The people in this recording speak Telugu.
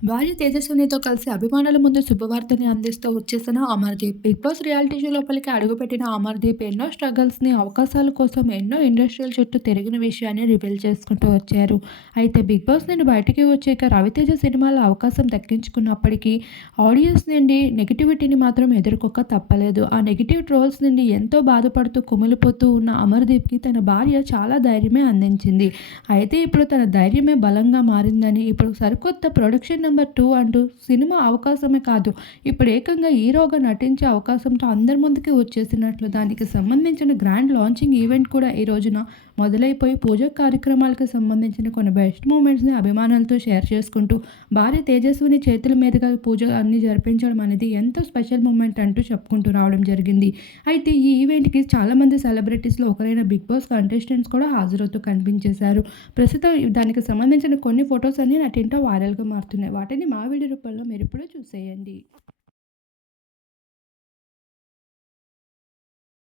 భార్య తేజస్వినితో కలిసి అభిమానుల ముందు శుభవార్తని అందిస్తూ వచ్చేసిన Amardeep. 'Bigg Boss' reality show లోపలికి అడుగుపెట్టిన అమర్‌దీప్ ఎన్నో స్ట్రగల్స్‌ని, అవకాశాల కోసం ఎన్నో ఇండస్ట్రీల చుట్టూ తిరిగిన విషయాన్ని రివీల్ చేసుకుంటూ వచ్చారు. అయితే 'బిగ్ బాస్' నుండి బయటికి వచ్చాక రవితేజ సినిమాలో అవకాశం దక్కించుకున్నప్పటికీ ఆడియన్స్ నుండి నెగటివిటీని మాత్రం ఎదుర్కోక తప్పలేదు. ఆ నెగెటివ్ ట్రోల్స్ నుండి ఎంతో బాధపడుతూ కుమిలిపోతూ ఉన్న అమర్‌దీప్‌కి తన భార్య చాలా ధైర్యమే అందించింది. అయితే ఇప్పుడు తన ధైర్యమే బలంగా మారిందని, ఇప్పుడు సరికొత్త ప్రొడక్షన్ నంబర్ 2 అంటూ సినిమా అవకాశమే కాదు, ఇప్పుడు ఏకంగా హీరోగా నటించే అవకాశంతో అందరి ముందుకి వచ్చేసినట్లు, దానికి సంబంధించిన గ్రాండ్ లాంచింగ్ ఈవెంట్ కూడా ఈ రోజున మొదలైపోయి పూజా కార్యక్రమాలకు సంబంధించిన కొన్ని బెస్ట్ మూమెంట్స్‌ని అభిమానులతో షేర్ చేసుకుంటూ భార్య తేజస్విని చేతుల మీదుగా పూజ అన్నీ జరిపించడం అనేది ఎంతో స్పెషల్ మూమెంట్ అంటూ చెప్పుకుంటూ రావడం జరిగింది. అయితే ఈ ఈవెంట్‌కి చాలామంది సెలబ్రిటీస్‌లో ఒకరైన 'బిగ్ బాస్' కంటెస్టెంట్స్ కూడా హాజరవుతూ కనిపించేశారు. ప్రస్తుతం దానికి సంబంధించిన కొన్ని ఫోటోస్ అన్నీ నెట్టింట వైరల్‌గా మారుతున్నాయి. వాటిని మా వీడియో రూపంలో మీరిప్పుడే చూసేయండి.